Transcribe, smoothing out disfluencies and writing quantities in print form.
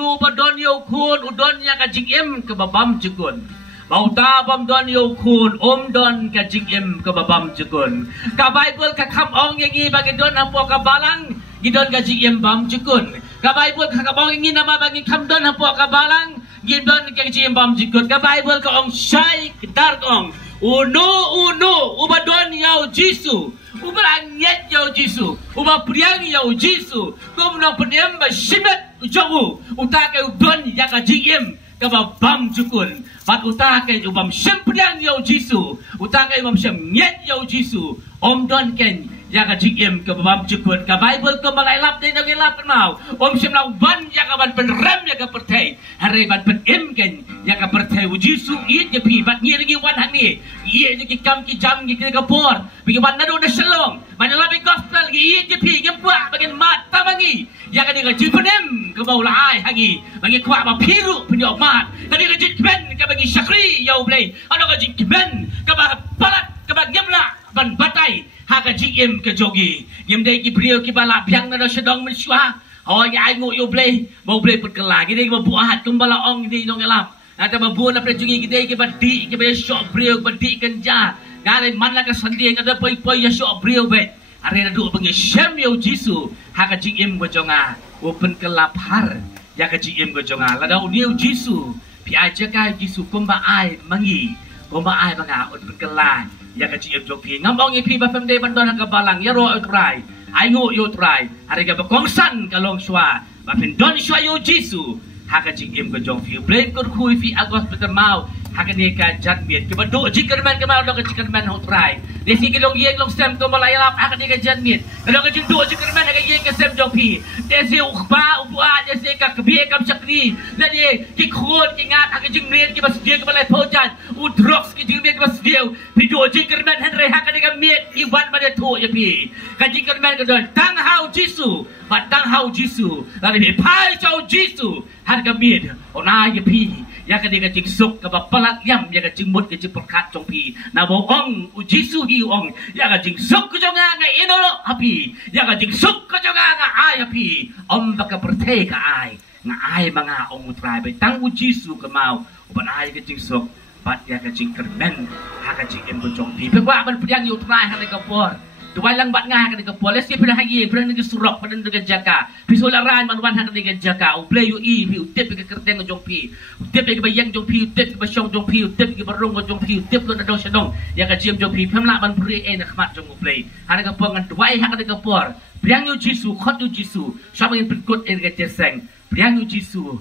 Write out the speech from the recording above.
nu badon yo kun udon nya ka jingim ke babam jekun bau ta bam don yo kun don ka jingim ke babam jekun ka bible ka kham ong yangi bagi don hampo ka balang gidon ka jingim bam jekun ka bible ka ong yangi nama bagi kham don hampo ka balang gidon ka jingim bam jekun ka bible ka ong syai dar ong uno ubadon yau jisu uberangit yau jisu uba priang yau jisu kumnong peniem ba shimet ujongu utake udon yaka jingim kaba bam jukun pat utake ubam shimpriang yau jisu utake ubam shemnyet yau jisu don ken yaka jingim kaba bam jukun ka bible ko malai lap dei ngi lap mau shemlang ban yaka ban penrem yaka pertai hari ban penim ken yaka pertai u jisu it ye pi bat ngi lagi wan hani ye ye ki kam ki jam ki ka por pi ban nadu na shalom ban labi gospel gi it ye pi ge pa bagen mat tabangi yaka ni ka jipenem ka bau lai hagi bagi kwa ba piru pinyo mat kani ka jitben ka bagi syakri yau blai ano ka jitben ka ba palat ka ba ngemla ban batai haka jim ke jogi yem dei ki brio ki bala biang na sedong mensyua ho ya ai ngo yo blai mau blai put kala ki dei ba buat kumbala ong di nong elam ata ba bu na prejungi ki dei ki badi ki be shop brio badi kenja ngare man la ka sanding ada poi poi ya shop brio be are na du bengi shem yo jisu haka jim go jonga open kelap har ya ka jim go jonga la dau niu jisu pi aja ka jisu kumba ai mangi kumba ai manga open kelai ya ka jim jok pi ngambong i pi ba pem de ban don ka balang ya ro utrai ai ngo yo trai are ga ba kongsan ka long shwa ba pen don shwa yo jisu haka jim go jong pi blame ko khui fi agos beter mau haka ni ka jat miet ke ba do jikerman ke mau do ka jikerman ho trai desi ke long yeng long sem ko malai lap haka ni ka jat miet kalau ka jing do jikerman haka yeng ke sem jong pi desi ukba ubua desi ka kebie kam sakri dadi ki khon ki ngat haka jing miet ki bas dia ke balai pojan u drops ki jing miet ke bas dia pi do jikerman henre haka ni ka miet i wan ba de tho ye pi ka jikerman ka don tang hau jisu ba tang hau jisu la ni pai chau jisu har ka miet ona ye pi ya ka de ka jing sok ka ba palat yam ya ka jing mut ka jing perkat jong pi na bo ong u jisu hi ong ya ka jing sok ka jonga nga inolo api ya ka jing sok ka jonga nga ai api ba ka perte ka ai nga ai mga ong utrai be tang u jisu ka mau uban ai ka jing sok bat ya ka jing kermen ha ka jing em ko jong pi pe wa ban priang yu utrai ha ka por tuwai lang bat nga ka ka por les ki pina hagi pina ngi surok pina ngi jaka pisolaran man wan ha ka ngi jaka u play yu i pi u tep ka kerteng jong pi u tep ka bayang jong pi u tep ka shong jong pi u tep ka barong jong pi u tep lo na dong shadong ya ka jim jong pi pem la ban pri e na khmat jong u play ha ka por ngan tuwai ha ka por priang yu jisu khot yu jisu shabang pin kot e ka teseng priang yu jisu